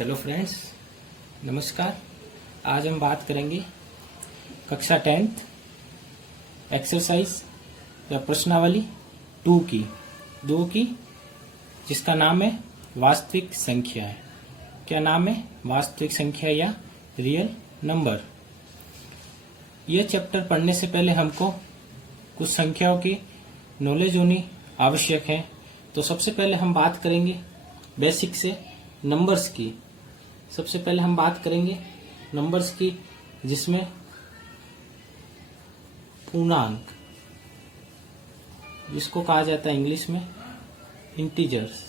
Hello friends, नमस्कार। आज हम बात करेंगे कक्षा 10th एक्सरसाइज या प्रश्नावली 2 की जिसका नाम है वास्तविक संख्या है। क्या नाम है? वास्तविक संख्या या रियल नंबर। यह चैप्टर पढ़ने से पहले हमको कुछ संख्याओं की नॉलेज होनी आवश्यक है। तो सबसे पहले हम बात करेंगे बेसिक से नंबर्स की। सबसे पहले हम बात करेंगे नंबर्स की, जिसमें पूर्णांक, जिसको कहा जाता है इंग्लिश में इंटीजर्स।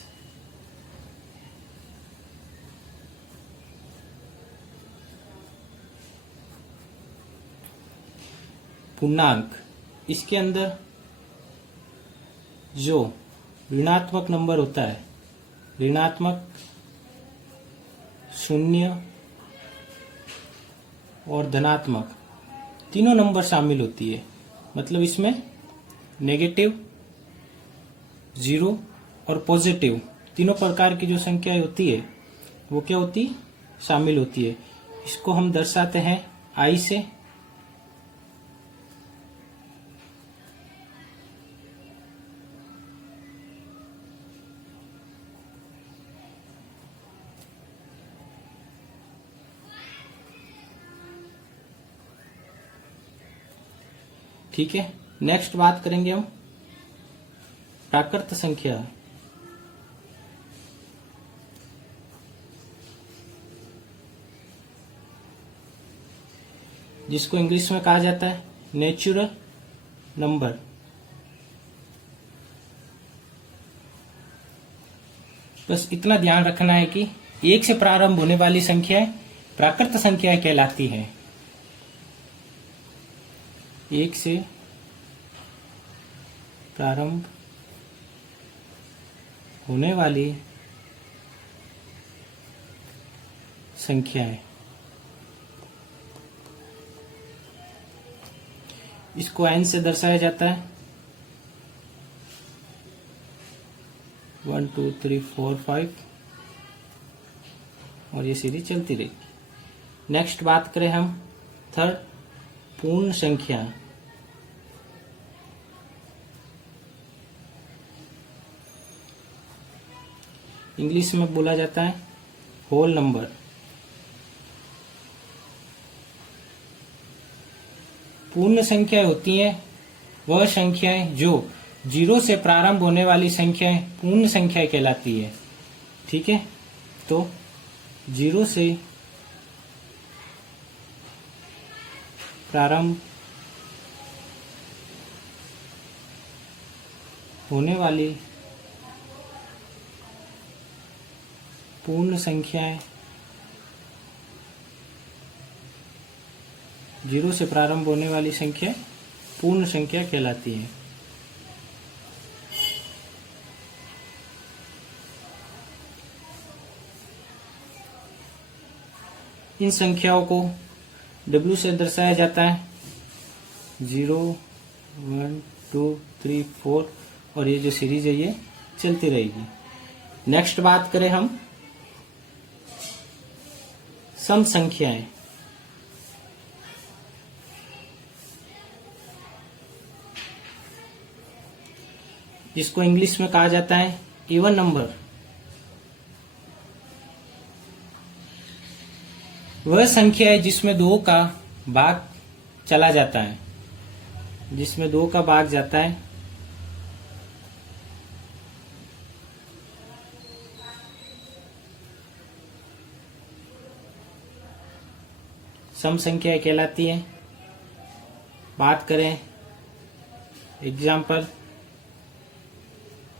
पूर्णांक, इसके अंदर जो ऋणात्मक नंबर होता है, ऋणात्मक, शून्य और धनात्मक, तीनों नंबर शामिल होती है। मतलब इसमें नेगेटिव, जीरो और पॉजिटिव तीनों प्रकार की जो संख्याएं होती है वो क्या होती, शामिल होती है। इसको हम दर्शाते हैं आई से। ठीक है, नेक्स्ट बात करेंगे हम प्राकृत संख्या। जिसको इंग्लिश में कहा जाता है नेचुरल नंबर। बस इतना ध्यान रखना है कि 1 से प्रारंभ होने वाली संख्याएं प्राकृत संख्याएं कहलाती हैं। 1 से प्रारंभ होने वाली संख्याएं, इसको n से दर्शाया जाता है। 1 2 3 4 5 और ये सीरीज चलती रहेगी। नेक्स्ट बात करें हम थर्ड, पूर्ण संख्या। इंग्लिश में बोला जाता है होल नंबर। पूर्ण संख्याएं होती हैं वह संख्याएं जो 0 से प्रारंभ होने वाली संख्याएं पूर्ण संख्याएं कहलाती है। ठीक है, तो 0 से प्रारंभ होने वाली पूर्ण संख्याएं, 0 से प्रारंभ होने वाली संख्या पूर्ण संख्या कहलाती है। इन संख्याओं को W से दर्शाया जाता है 0 1 2 3 4 और ये जो सीरीज है ये चलती रहेगी। नेक्स्ट बात करें हम सम संख्याएं। जिसको इंग्लिश में कहा जाता है इवन नंबर। वह संख्या है जिसमें 2 का भाग चला जाता है, जिसमें 2 का भाग जाता है। सम संख्या कहलाती है। बात करें एग्जाम्पल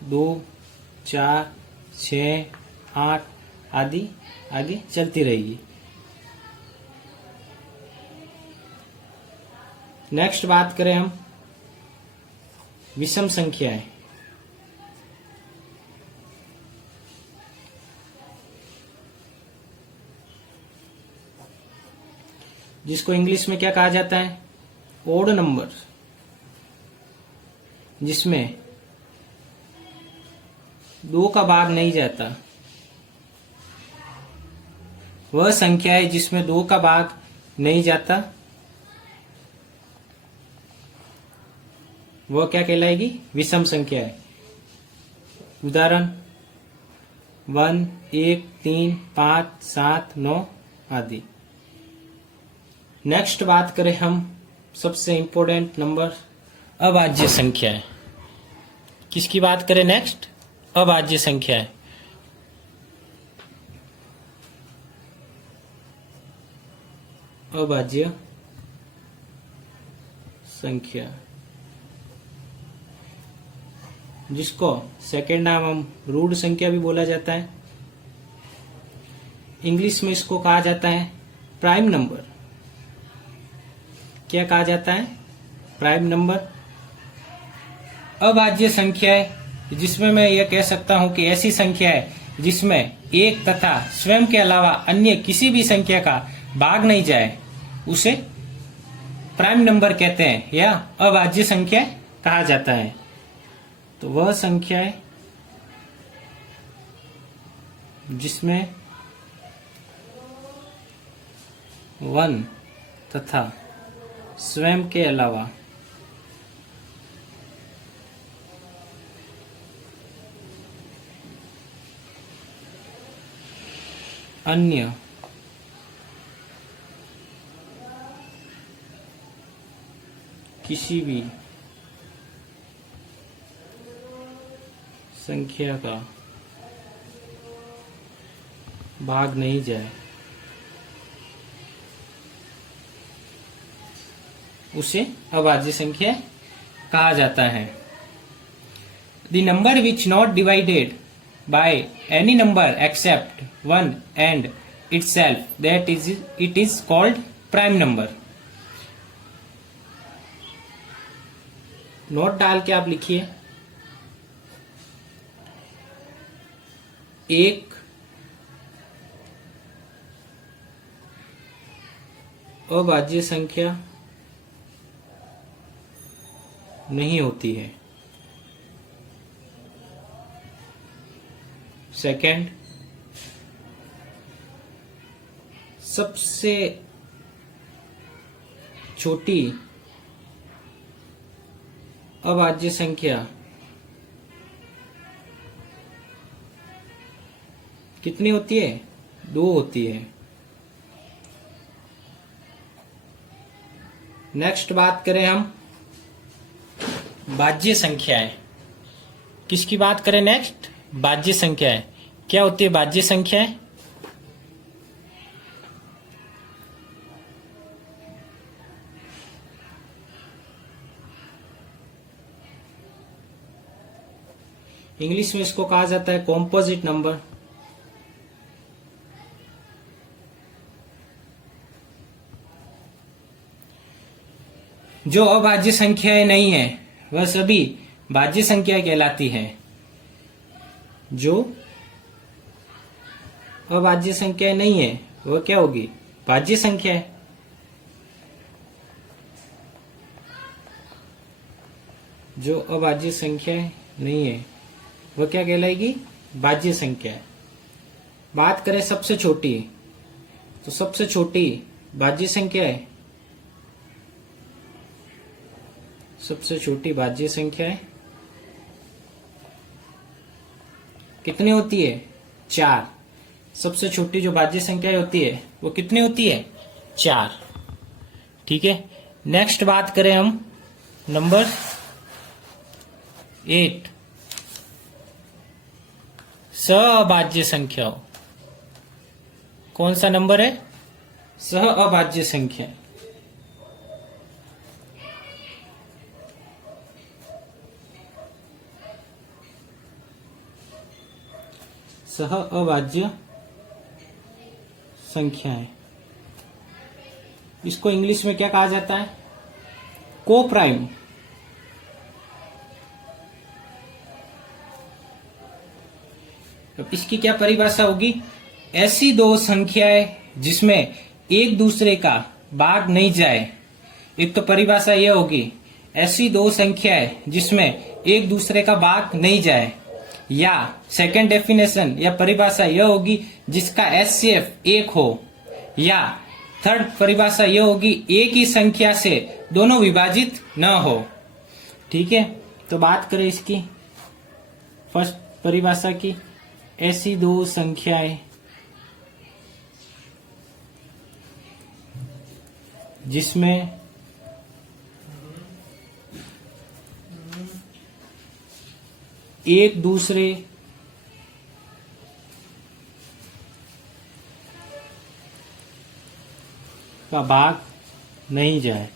2 4 6 8 आदि आगे चलती रहेगी। नेक्स्ट बात करें हम विषम संख्याएं। जिसको इंग्लिश में क्या कहा जाता है ओड नंबर, जिसमें 2 का भाग नहीं जाता। वह संख्या है जिसमें 2 का भाग नहीं जाता, वह क्या कहलाएगी? विषम संख्या है। उदाहरण 1, 1, 3, 5, 7, 9 आदि। नेक्स्ट बात करें हम सबसे इंपॉर्टेंट नंबर अभाज्य संख्या है। किसकी बात करें नेक्स्ट? अभाज्य संख्या है। अभाज्य संख्या जिसको सेकेंड नाम हम रूट संख्या भी बोला जाता है। इंग्लिश में इसको कहा जाता है प्राइम नंबर। क्या कहा जाता है? Prime number. अभाज्य संख्या है जिसमें मैं यह कह सकता हूं कि ऐसी संख्या है जिसमें एक तथा स्वयं के अलावा अन्य किसी भी संख्या का भाग नहीं जाए, उसे प्राइम नंबर कहते हैं या अभाज्य संख्या कहा जाता है। तो वह संख्या है जिसमें 1 तथा स्वयं के अलावा अन्य किसी भी संख्या का भाग नहीं जाए, उसे अभाज्य संख्या कहा जाता है। The number which not divided by any number except 1 and itself, it is called prime number। Note डाल के आप लिखिए, एक अभाज्य संख्या नहीं होती है। सेकंड, सबसे छोटी अभाज्य संख्या कितनी होती है? 2 होती है। नेक्स्ट बात करें हम भाज्य संख्या है। किसकी बात करें नेक्स्ट? भाज्य संख्या है। क्या होती है भाज्य संख्या? इंग्लिश में इसको कहा जाता है कॉम्पोजिट नंबर। जो अभाज्य संख्याएं नहीं है वह सभी भाज्य संख्या कहलाती है। जो अभाज्य संख्या नहीं है वह क्या होगी? भाज्य संख्या है। जो अभाज्य संख्या नहीं है वह क्या कहलाएगी? भाज्य संख्या। बात करें सबसे छोटी, तो सबसे छोटी भाज्य संख्या है। सबसे छोटी भाज्य संख्या है कितनी होती है? 4। सबसे छोटी जो भाज्य संख्या होती है वो कितनी होती है? 4। ठीक है। नेक्स्ट बात करें हम नंबर 8, सहअभाज्य संख्याओं। कौन सा नंबर है? सहअभाज्य संख्या। सहअभाज्य संख्या है। इसको इंग्लिश में क्या कहा जाता है? को प्राइम। अब इसकी क्या परिभाषा होगी? ऐसी दो संख्याएं जिसमें एक दूसरे का भाग नहीं जाए। एक तो परिभाषा यह होगी, ऐसी दो संख्याएं जिसमें एक दूसरे का भाग नहीं जाए, या सेकंड डेफिनेशन या परिभाषा यह होगी जिसका एचसीएफ 1 हो, या थर्ड परिभाषा यह होगी एक ही संख्या से दोनों विभाजित न हो। ठीक है, तो बात करें इसकी फर्स्ट परिभाषा की। ऐसी दो संख्याएं जिसमें एक दूसरे का भाग नहीं जाए।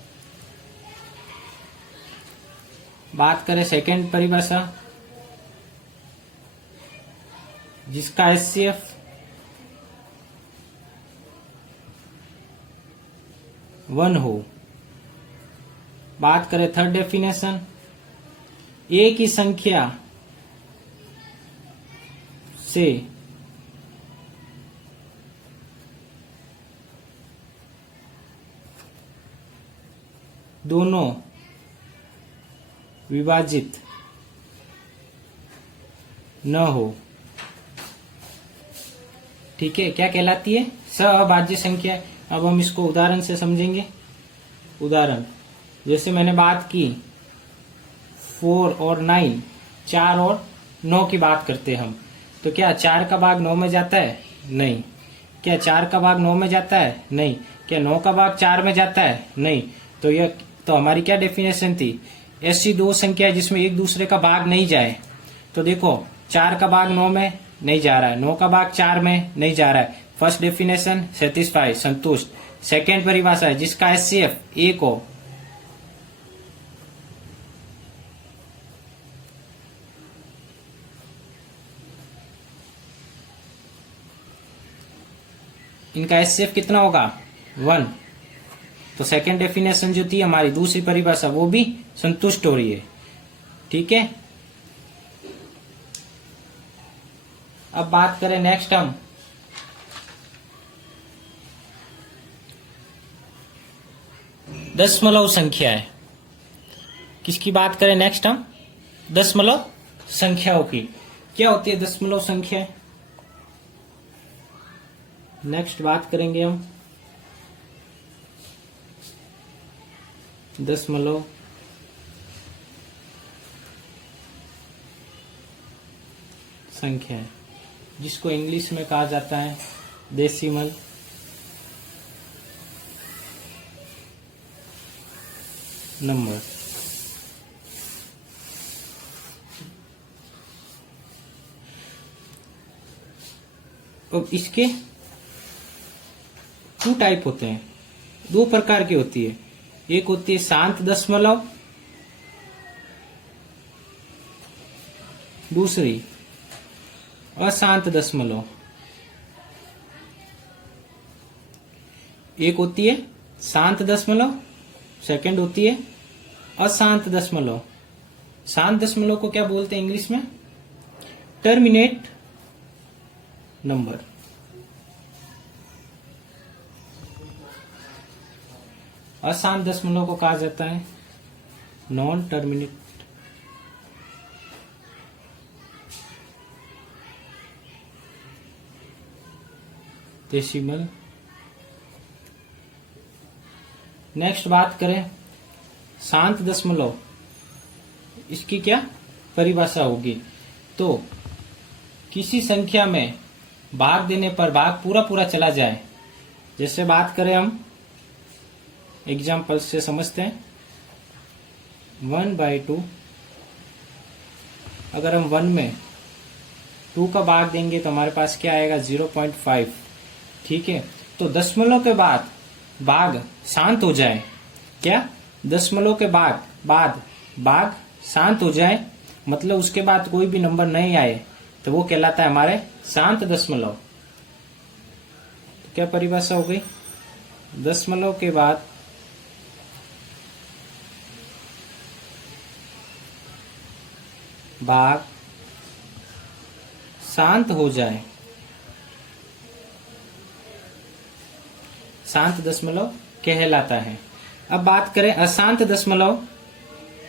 बात करें सेकंड परिभाषा जिसका एचसीएफ 1 हो। बात करें थर्ड डेफिनेशन, एक ही संख्या से दोनों विभाजित न हो। ठीक है, क्या कहलाती है? सहअभाज्य संख्या। अब हम इसको उदाहरण से समझेंगे। उदाहरण जैसे मैंने बात की 4 और 9, 4 और 9 की बात करते हैं हम, तो क्या 4 का भाग 9 में जाता है? नहीं। क्या 4 का भाग 9 में जाता है? नहीं। क्या 9 का भाग 4 में जाता है? नहीं। तो यह तो हमारी क्या डेफिनेशन थी? ऐसी दो संख्या जिसमें एक दूसरे का भाग नहीं जाए। तो देखो 4 का भाग 9 में नहीं जा रहा है, 9 का भाग 4 में नहीं जा रहा है। फर्स्ट डेफिनेशन सेटिस्फाई, संतुष्ट। सेकेंड परिभाषा है जिसका एचसीएफ 1 हो। इनका एचसीएफ कितना होगा? 1। तो सेकेंड डेफिनेशन जो थी हमारी दूसरी परिभाषा वो भी संतुष्ट हो रही है। ठीक है, अब बात करें नेक्स्ट हम दशमलव संख्या है। किसकी बात करें नेक्स्ट हम? दशमलव संख्याओं की। क्या होती है दशमलव संख्या? नेक्स्ट बात करेंगे हम दशमलव संख्या है, जिसको इंग्लिश में कहा जाता है डेसिमल नंबर। अब इसके 2 टाइप होते हैं, 2 प्रकार की होती है। एक होती है शांत दशमलव, दूसरी अशांत दशमलव। एक होती है शांत दशमलव, सेकंड होती है अशांत दशमलव। शांत दशमलव को क्या बोलते हैं इंग्लिश में? Terminate number. अशांत दशमलव को कहा जाता है नॉन टर्मिनेट डेसिमल। नेक्स्ट बात करें शांत दशमलव, इसकी क्या परिभाषा होगी? तो किसी संख्या में भाग देने पर भाग पूरा पूरा चला जाए। जैसे बात करें हम एग्जाम्पल से समझते हैं 1/2। अगर हम 1 में 2 का भाग देंगे तो हमारे पास क्या आएगा? 0.5। ठीक है, तो दशमलव के बाद भाग शांत हो जाए। क्या? दशमलव के बाद भाग शांत हो जाए, मतलब उसके बाद कोई भी नंबर नहीं आए, तो वो कहलाता है हमारे शांत दशमलव। तो क्या परिभाषा हो गई? दशमलव के बाद भाग शांत हो जाए, शांत दशमलव कहलाता है। अब बात करें अशांत दशमलव,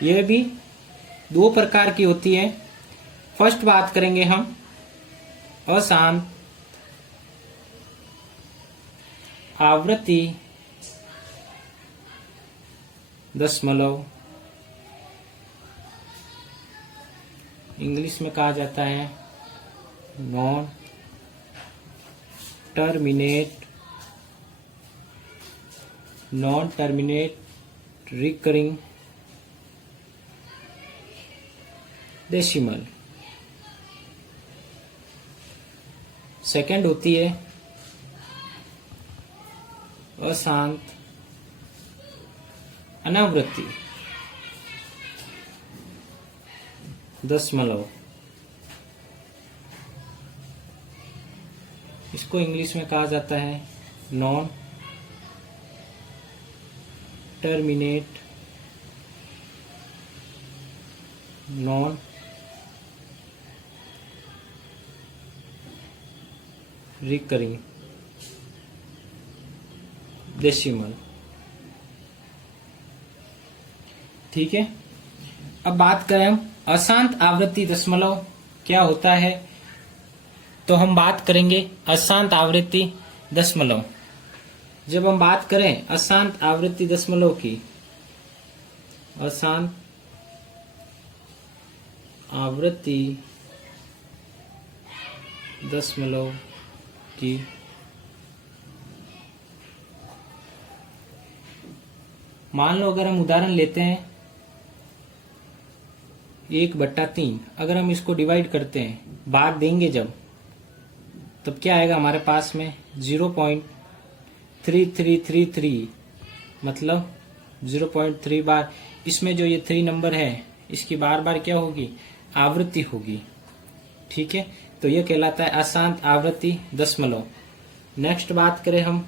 यह भी 2 प्रकार की होती है। फर्स्ट बात करेंगे हम अशांत आवृत्ति दशमलव, इंग्लिश में कहा जाता है non terminate recurring decimal. Second होती है अशांत अनावृत्ति दशमलव, इसको इंग्लिश में कहा जाता है non terminate non recurring decimal. ठीक है, अब बात करें हम अशांत आवृत्ति दशमलव क्या होता है, तो हम बात करेंगे अशांत आवृत्ति दशमलव। जब हम बात करें अशांत आवृत्ति दशमलव की, अशांत आवृत्ति दशमलव की, मान लो अगर हम उदाहरण लेते हैं 1/3, अगर हम इसको डिवाइड करते हैं, भाग देंगे जब, तब क्या आएगा हमारे पास में 0.3333, मतलब 0.3 बार। इसमें जो ये 3 नंबर है इसकी बार बार क्या होगी, आवृत्ति होगी। ठीक है, तो ये कहलाता है अशांत आवृत्ति दशमलव। नेक्स्ट बात करें हम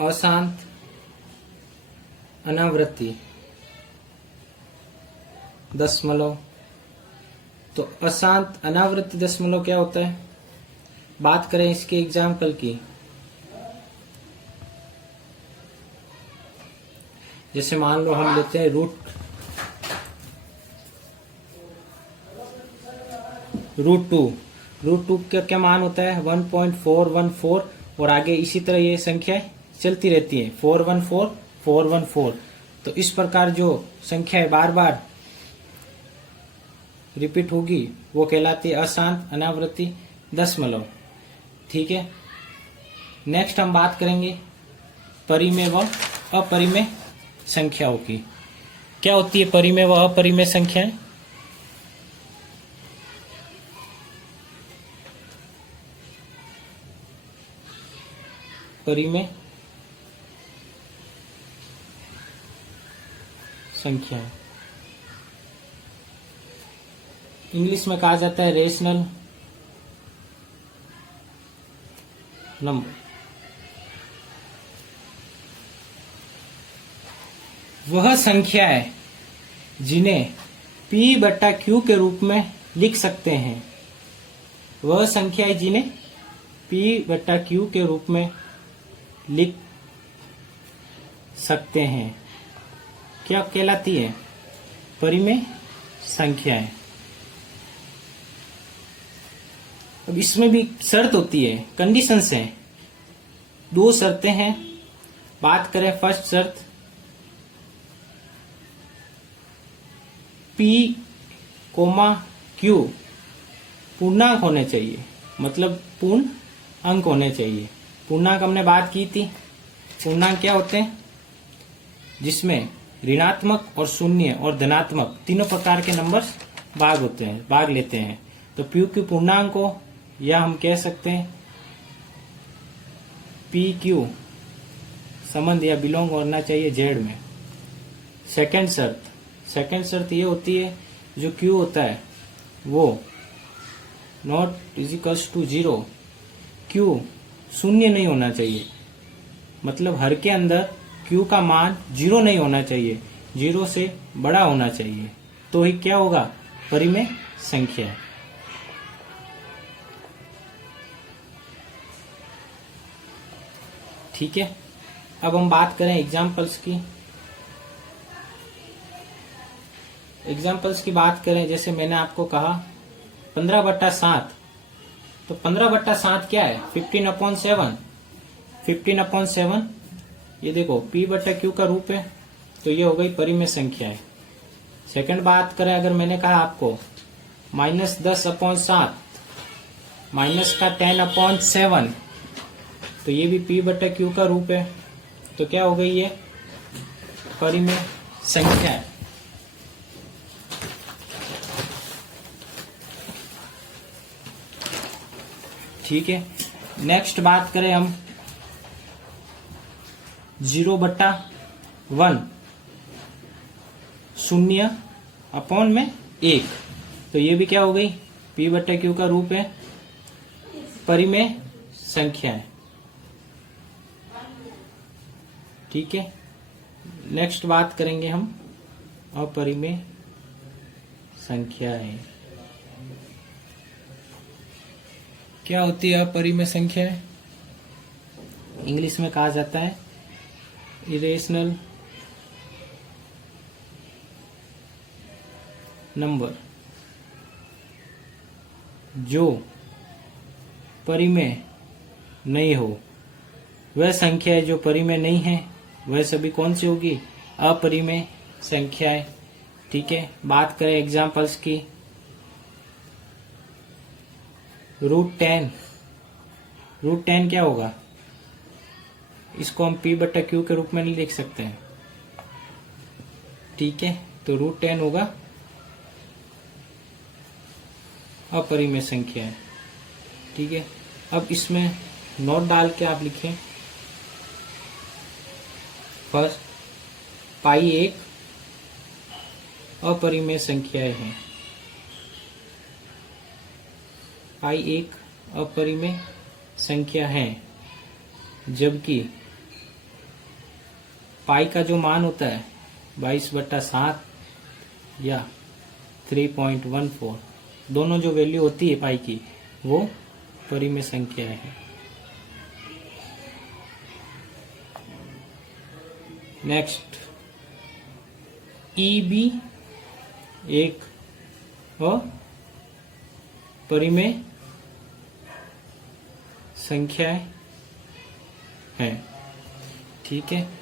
अशांत अनावृत्ति दशमलव। तो अशांत अनावृत्ति दशमलव क्या होता है, बात करें इसके एग्जाम्पल की, जैसे मान लो हम लेते हैं रूट 2 का क्या मान होता है 1.414, और आगे इसी तरह ये संख्या चलती रहती है 414 तो इस प्रकार जो संख्या बार बार रिपीट होगी वो कहलाती है अशांत अनावृत्ति दशमलव। ठीक है, नेक्स्ट हम बात करेंगे परिमेय व अपरिमेय संख्याओं की। क्या होती है परिमेय व अपरिमेय संख्याएं? परिमेय संख्याएं इंग्लिश में कहा जाता है रेशनल नंबर। वह संख्याएं जिन्हें P/Q के रूप में लिख सकते हैं, वह संख्याएं जिन्हें P/Q के रूप में लिख सकते हैं क्या कहलाती है, परिमेय संख्याएं। अब इसमें भी शर्त होती है, कंडीशंस हैं, 2 शर्तें हैं। बात करें फर्स्ट शर्त, P, Q पूर्णांक होने चाहिए, मतलब पूर्ण अंक होने चाहिए। पूर्णांक हमने बात की थी, पूर्णांक क्या होते हैं, जिसमें ऋणात्मक और शून्य और धनात्मक तीनों प्रकार के नंबर्स भाग लेते हैं। तो PQ पूर्णांक को, या हम कह सकते हैं PQ संबंध या बिलोंग होना चाहिए Z में। सेकंड शर्त ये होती है जो Q होता है वो नॉट इजिकल्स टू 0, Q शून्य नहीं होना चाहिए, मतलब हर के अंदर Q का मान 0 नहीं होना चाहिए, 0 से बड़ा होना चाहिए, तो ही क्या होगा, परिमेय संख्या है। ठीक है, अब हम बात करें एग्जाम्पल्स की। एग्जाम्पल्स की बात करें, जैसे मैंने आपको कहा 15/7, तो 15/7 क्या है? 15/7। 15/7 ये देखो P/Q का रूप है, तो ये हो गई परिमेय संख्या है। सेकंड बात करें, अगर मैंने कहा आपको -10/7 माइनस का 10/7, तो ये भी P/Q का रूप है, तो क्या हो गई? ये परिमेय संख्या है। ठीक है। नेक्स्ट बात करें हम 0/1, 0/1, तो ये भी क्या हो गई? P/Q का रूप है, परिमेय संख्या है। ठीक है। नेक्स्ट बात करेंगे हम अपरिमेय संख्या है। क्या होती है अपरिमेय संख्या? इंग्लिश में कहा जाता है इरेशनल नंबर। जो परिमेय नहीं हो, वह संख्याएं जो परिमेय नहीं है वह सभी कौन सी होगी? अपरिमेय संख्याएं। ठीक है। बात करें एग्जाम्पल्स की, √10, √10 क्या होगा? इसको हम P/Q के रूप में नहीं लिख सकते हैं। ठीक है, तो √10 होगा अपरिमेय संख्या है। ठीक है। अब इसमें नोट डाल के आप लिखें, फर्स्ट π1 अपरिमेय संख्याएं हैं। π1 अपरिमेय संख्या है, जबकि पाई का जो मान होता है 22/7 या 3.14, दोनों जो वैल्यू होती है पाई की, वो परिमेय संख्या है। नेक्स्ट EB एक परिमेय संख्या है। ठीक है।